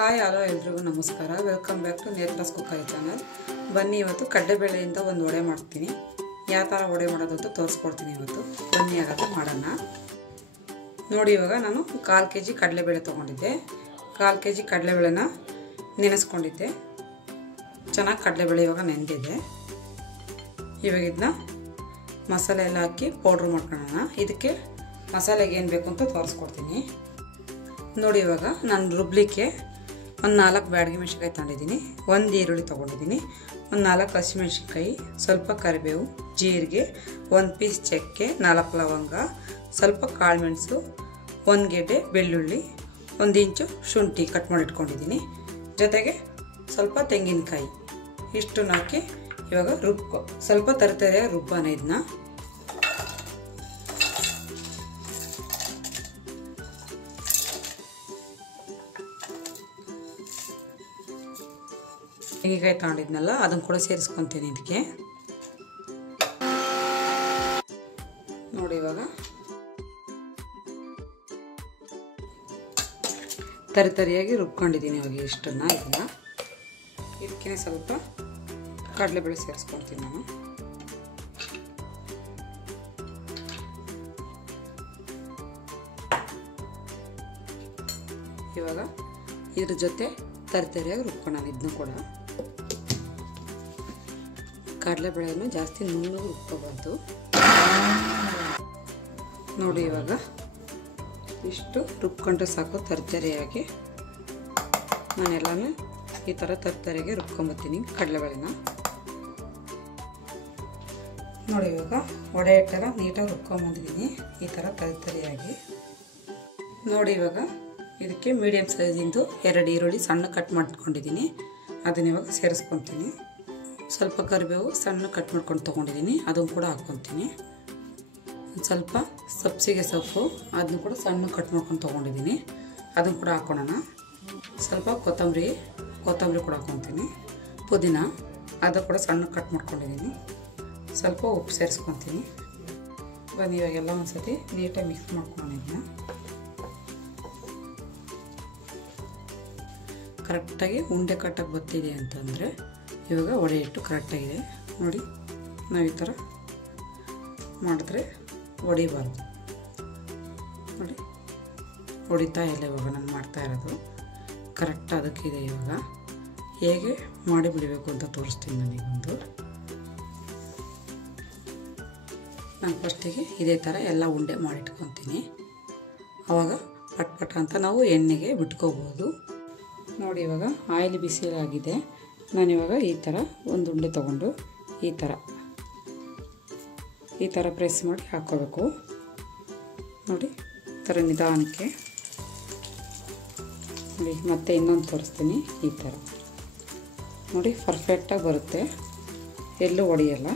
Hi hello ಎಲ್ರಿಗೂ ನಮಸ್ಕಾರ. Welcome back to Netra's cookery channel. ಬನ್ನಿ ಇವತ್ತು ಕಡಲೆಬೇಳೆಯಿಂದ ಒಂದು ವಡೆ ಮಾಡ್ತೀನಿ. ಯಾವ ಥರ ವಡೆ ಮಾಡೋದು ಅಂತ ತೋರಿಸ್ಕೊಡ್ತೀನಿ ಇವತ್ತು. ಬನ್ನಿ ಹಾಗಾದ್ರೆ ಮಾಡೋಣ. ನೋಡಿ, ಇವಾಗ ನಾನು 1/4 kg ಕಡಲೆಬೇಳೆ ತೊಗೊಂಡಿದ್ದೆ. 1/4 kg ಕಡಲೆಬೇಳೆನ ನೆನೆಸ್ಕೊಂಡಿದ್ದೆ. ಚೆನ್ನಾಗಿ ಕಡಲೆಬೇಳೆ ಇವಾಗ ನೆಂದಿದೆ. ಇವಾಗ ಇದನ್ನ ಮಸಾಲೆ ಎಲ್ಲ ಹಾಕಿ ಪೌಡ್ರ್ ಮಾಡ್ಕೊಳ್ಳೋಣ. ಇದಕ್ಕೆ ಮಸಾಲೆಗೆ ಏನು ಬೇಕು ಅಂತ ತೋರಿಸ್ಕೊಡ್ತೀನಿ. ನೋಡಿ, ಇವಾಗ ನಾನು ರುಬ್ಲಿಕ್ಕೆ ಒಂದು 4 ಬ್ಯಾಡಗಿ ಮೆಣಸಿನ್ಕಾಯಿ ತಗೊಂಡಿದ್ದೀನಿ, 1 ಈರುಳ್ಳಿ ತೊಗೊಂಡಿದ್ದೀನಿ, ಒಂದು 4 ಹಸಿಮೆಣಸಿನ್ಕಾಯಿ, ಸ್ವಲ್ಪ ಕರಿಬೇವು, ಜೀರಿಗೆ, 1 ಪೀಸ್ ಚಕ್ಕೆ, 4 ಲವಂಗ, ಸ್ವಲ್ಪ ಕಾಳುಮೆಣಸು, 1 ಗೆಡ್ಡೆ ಬೆಳ್ಳುಳ್ಳಿ, 1 ಇಂಚು ಶುಂಠಿ ಕಟ್ ಮಾಡಿ ಇಟ್ಕೊಂಡಿದ್ದೀನಿ, ಜೊತೆಗೆ ಸ್ವಲ್ಪ ತೆಂಗಿನಕಾಯಿ. ಇಷ್ಟನ್ನು ಹಾಕಿ ಇವಾಗ ಸ್ವಲ್ಪ ತರತರಿಯ ರುಬ್ಬಾನ. ಇದನ್ನ ತೆಂಗಿನಕಾಯಿ ತಗೊಂಡಿದ್ನಲ್ಲ ಅದನ್ನು ಕೂಡ ಸೇರಿಸ್ಕೊತೀನಿ ಇದಕ್ಕೆ. ನೋಡಿ, ಇವಾಗ ತರಿಯಾಗಿ ರುಬ್ಕೊಂಡಿದ್ದೀನಿ. ಇವಾಗ ಇದನ್ನ ಇದಕ್ಕೆ ಸ್ವಲ್ಪ ಕಡಲೆಬೇಳೆ ಸೇರಿಸ್ಕೊತೀನಿ ನಾನು. ಇವಾಗ ಇದ್ರ ಜೊತೆ ತರಿಯಾಗಿ ರುಬ್ಕೊಳ್ಳೋಣ. ಇದನ್ನು ಕೂಡ ಕಡಲೆಬೇಳೆಯನ್ನು ಜಾಸ್ತಿ ನುಣ್ಣಗೆ ರುಬ್ಕೋಬಾರ್ದು. ನೋಡಿ, ಇವಾಗ ಇಷ್ಟು ರುಬ್ಕೊಂಡ್ರೆ ಸಾಕು. ತರಿಯಾಗಿ ನಾನೆಲ್ಲನೂ ಈ ಥರ ತರಿಯಾಗಿ ರುಬ್ಕೊಂಬತ್ತೀನಿ ಕಡಲೆಬೇಳೆನ. ನೋಡಿ, ಇವಾಗ ವಡೆ ಹಿಟ್ಟೆಲ್ಲ ನೀಟಾಗಿ ರುಬ್ಕೊಂಬಂದಿದ್ದೀನಿ ಈ ಥರ ತರಿಯಾಗಿ. ನೋಡಿ, ಇವಾಗ ಇದಕ್ಕೆ ಮೀಡಿಯಮ್ ಸೈಜಿಂದು 2 ಈರುಳ್ಳಿ ಸಣ್ಣ ಕಟ್ ಮಾಡ್ಕೊಂಡಿದ್ದೀನಿ, ಅದನ್ನ ಇವಾಗ ಸೇರಿಸ್ಕೊತೀನಿ. ಸ್ವಲ್ಪ ಕರಿಬೇವು ಸಣ್ಣ ಕಟ್ ಮಾಡ್ಕೊಂಡು ತೊಗೊಂಡಿದ್ದೀನಿ, ಅದನ್ನು ಕೂಡ ಹಾಕ್ಕೊತೀನಿ. ಸ್ವಲ್ಪ ಸಬ್ಸಿಗೆ ಸೊಪ್ಪು ಅದನ್ನು ಕೂಡ ಸಣ್ಣ ಕಟ್ ಮಾಡ್ಕೊಂಡು ತೊಗೊಂಡಿದ್ದೀನಿ, ಅದನ್ನು ಕೂಡ ಹಾಕ್ಕೊಳ್ಳೋಣ. ಸ್ವಲ್ಪ ಕೊತ್ತಂಬರಿ ಕೂಡ ಹಾಕ್ಕೊತೀನಿ. ಪುದೀನ ಅದು ಕೂಡ ಸಣ್ಣ ಕಟ್ ಮಾಡ್ಕೊಂಡಿದ್ದೀನಿ. ಸ್ವಲ್ಪ ಉಪ್ಪು ಸೇರಿಸ್ಕೊತೀನಿ. ಬನ್ನಿ ಇವಾಗೆಲ್ಲ ಒಂದ್ಸತಿ ನೀಟಾಗಿ ಮಿಕ್ಸ್ ಮಾಡ್ಕೊಂಡಿದ್ದೀನಿ. ಕರೆಕ್ಟಾಗಿ ಉಂಡೆ ಕಟ್ಟಕ್ಕೆ ಬರ್ತಿದೆ ಅಂತಂದರೆ ಇವಾಗ ವಡೆ ಹಿಟ್ಟು ಕರೆಕ್ಟಾಗಿದೆ. ನೋಡಿ, ನಾವು ಈ ಥರ ಮಾಡಿದ್ರೆ ಹೊಡಿಬಾರ್ದು. ನೋಡಿ, ಹೊಡಿತಾ ಇಲ್ಲ ಇವಾಗ ನಾನು ಮಾಡ್ತಾ ಇರೋದು ಕರೆಕ್ಟ್ ಅದಕ್ಕಿದೆ. ಇವಾಗ ಹೇಗೆ ಮಾಡಿಬಿಡಬೇಕು ಅಂತ ತೋರಿಸ್ತೀನಿ ನನಗೊಂದು. ನಾನು ಫಸ್ಟಿಗೆ ಇದೇ ಥರ ಎಲ್ಲ ಉಂಡೆ ಮಾಡಿಟ್ಕೊತೀನಿ. ಆವಾಗ ಪಟ್ ಅಂತ ನಾವು ಎಣ್ಣೆಗೆ ಬಿಟ್ಕೋಬೋದು. ನೋಡಿ, ಇವಾಗ ಆಯಿಲ್ ಬಿಸಿಯಾಗಿದೆ. ನಾನಿವಾಗ ಈ ಥರ ಒಂದು ಉಂಡೆ ತೊಗೊಂಡು ಈ ಥರ ಪ್ರೆಸ್ ಮಾಡಿ ಹಾಕ್ಕೋಬೇಕು. ನೋಡಿ, ಈ ಥರ ನಿಧಾನಕ್ಕೆ. ನೋಡಿ, ಮತ್ತೆ ಇನ್ನೊಂದು ತೋರಿಸ್ತೀನಿ. ಈ ಥರ ನೋಡಿ, ಪರ್ಫೆಕ್ಟಾಗಿ ಬರುತ್ತೆ, ಎಲ್ಲೂ ಒಡೆಯಲ್ಲ.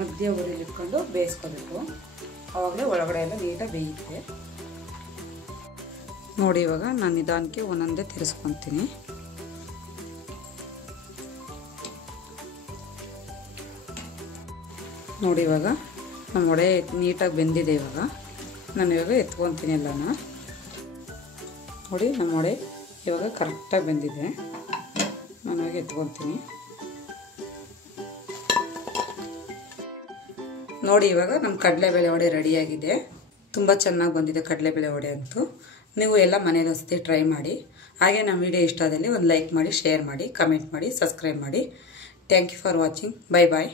ಮಧ್ಯ ಉರಿಲಿಟ್ಕೊಂಡು ಬೇಯಿಸ್ಕೋಬೇಕು. ಆವಾಗಲೇ ಒಳಗಡೆ ಎಲ್ಲ ನೀಟಾಗಿ ಬೇಯುತ್ತೆ. ನೋಡಿ, ಇವಾಗ ನಾನು ನಿಧಾನಕ್ಕೆ ಒಂದೊಂದೇ ತಿರ್ಸ್ಕೊತೀನಿ. ನೋಡಿ, ಇವಾಗ ನಮ್ಮ ವಡೆ ನೀಟಾಗಿ ಬೆಂದಿದೆ. ಇವಾಗ ನಾನು ಎತ್ಕೊತೀನಿ ಎಲ್ಲನ. ನೋಡಿ, ನಮ್ಮ ವಡೆ ಇವಾಗ ಕರೆಕ್ಟಾಗಿ ಬೆಂದಿದೆ. ನಾನು ಇವಾಗ ಎತ್ಕೊತೀನಿ. ನೋಡಿ, ಇವಾಗ ನಮ್ಮ ಕಡಲೆಬೇಳೆ ವಡೆ ರೆಡಿಯಾಗಿದೆ. ತುಂಬ ಚೆನ್ನಾಗಿ ಬಂದಿದೆ ಕಡಲೆಬೇಳೆ ವಡೆ ಅಂತೂ. ನೀವು ಎಲ್ಲ ಮನೇಲಿ ಒಂದ್ಸತಿ ಟ್ರೈ ಮಾಡಿ. ಹಾಗೆ ನಮ್ಮ ವಿಡಿಯೋ ಇಷ್ಟ ಆದಲ್ಲಿ ಒಂದು ಲೈಕ್ ಮಾಡಿ, ಶೇರ್ ಮಾಡಿ, ಕಮೆಂಟ್ ಮಾಡಿ, ಸಬ್ಸ್ಕ್ರೈಬ್ ಮಾಡಿ. Thank you for watching. Bye bye.